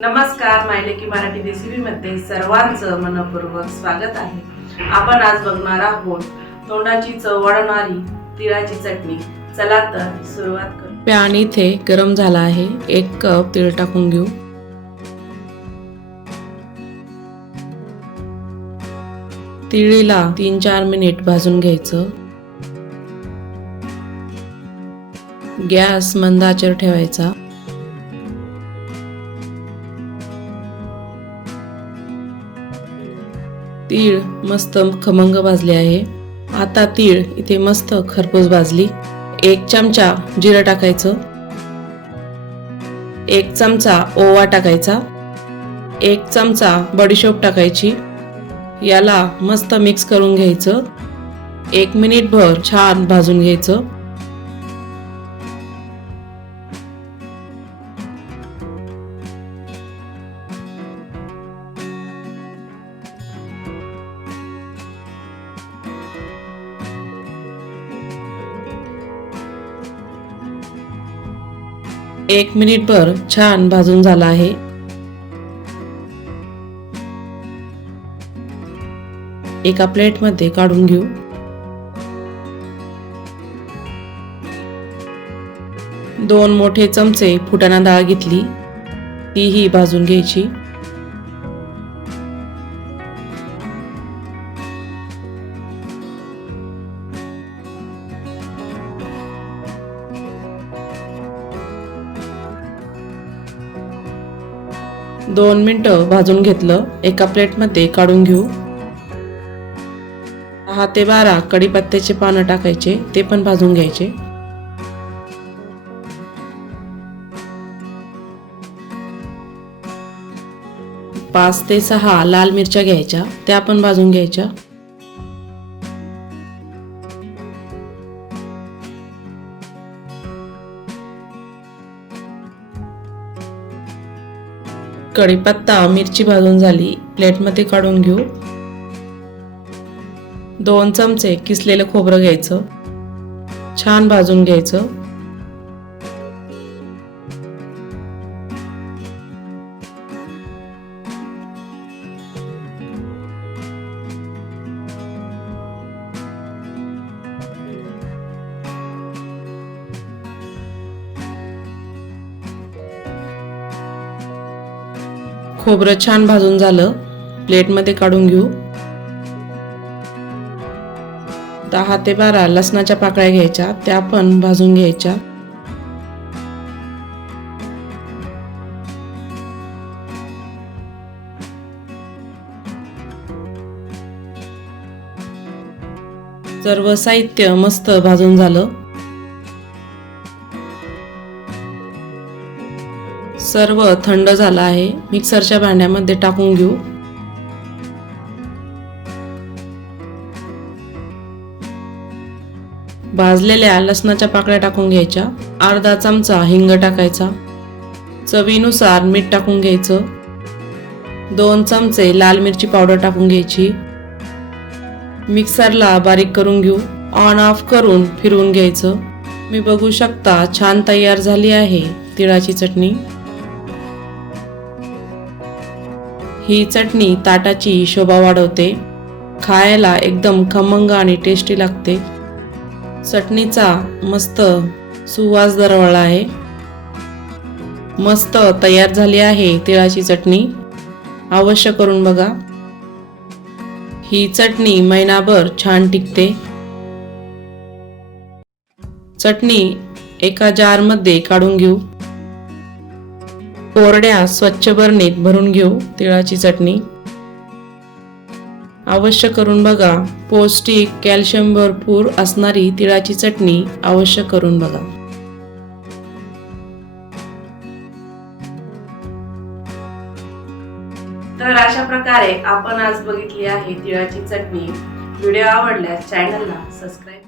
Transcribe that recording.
नमस्कार मायलेकी मराठी रेसिपीमध्ये सर्वांचं मनपूर्वक स्वागत आहे. आपण आज बघणार आहोत तोंडाची चव वाढवणारी तिळाची चटणी. चला तर सुरुवात करू. पॅन इथे गरम झाला आहे. एक कप तीळ टाकून घेऊ. तिळीला तीन चार मिनिट भाजून घ्यायचं. गॅस मंदाचर ठेवायचा. तीळ मस्त खमंग भाजले आहे. आता तीळ इथे मस्त खरपूस भाजली. एक चमचा जिरं टाकायचं. एक चमचा ओवा टाकायचा. एक चमचा बडीशोप टाकायची. याला मस्त मिक्स करून घ्यायचं. एक मिनिटभर छान भाजून घ्यायचं. एक मिनिटभर छान भाजून झाला आहे. एका प्लेटमध्ये काढून घेऊ. दोन मोठे चमचे फुटाणा डाळ घेतली. तीही भाजून घ्यायची. दोन मिनटं भाजून घेतलं. एका प्लेटमध्ये काढून घेऊ. दहा ते बारा कढीपत्त्याचे पानं टाकायचे ते पण भाजून घ्यायचे. पाच ते सहा लाल मिरच्या घ्यायच्या त्या पण भाजून घ्यायच्या. कढीपत्ता मिरची भाजून झाली. प्लेटमध्ये काढून घेऊ. दोन चमचे किसलेलं खोबरं घ्यायचं. छान भाजून घ्यायचं. खोबरं छान भाजून झालं. प्लेटमध्ये काढून घेऊ. दहा ते बारा लसणाच्या पाकळ्या घ्यायच्या. त्या पण भाजून घ्यायच्या. सर्व साहित्य मस्त भाजून झालं. सर्व थंड झालं आहे. मिक्सरच्या भांड्यामध्ये टाकून घेऊ. भाजलेल्या लसणाच्या पाकळ्या टाकून घ्यायच्या. अर्धा चमचा हिंग टाकायचा. चवीनुसार मीठ टाकून घ्यायचं. दोन चमचे लाल मिरची पावडर टाकून घ्यायची. मिक्सरला बारीक करून घेऊ. ऑन ऑफ करून फिरवून घ्यायचं. मी बघू शकता छान तयार झाली आहे तिळाची चटणी. ही चटणी ताटाची शोभा वाढवते. खायला एकदम खमंग आणि टेस्टी लागते. चटणीचा मस्त सुवास दरवळला आहे. मस्त तयार झाली आहे तिळाची चटणी. अवश्य करून बघा. ही चटणी महिनाभर छान टिकते. चटणी एका जारमध्ये काढून घेऊ. कोरड्या स्वच्छ बरणीत भरून घेऊ तिळाची चटणी. अवश्य करून बघा पौष्टिक कॅल्शियम भरपूर असणारी तिळाची चटणी अवश्य करून बघा. तर अशा प्रकारे आपण आज बघितली आहे तिळाची चटणी. व्हिडिओ आवडल्यास चॅनलला सबस्क्राईब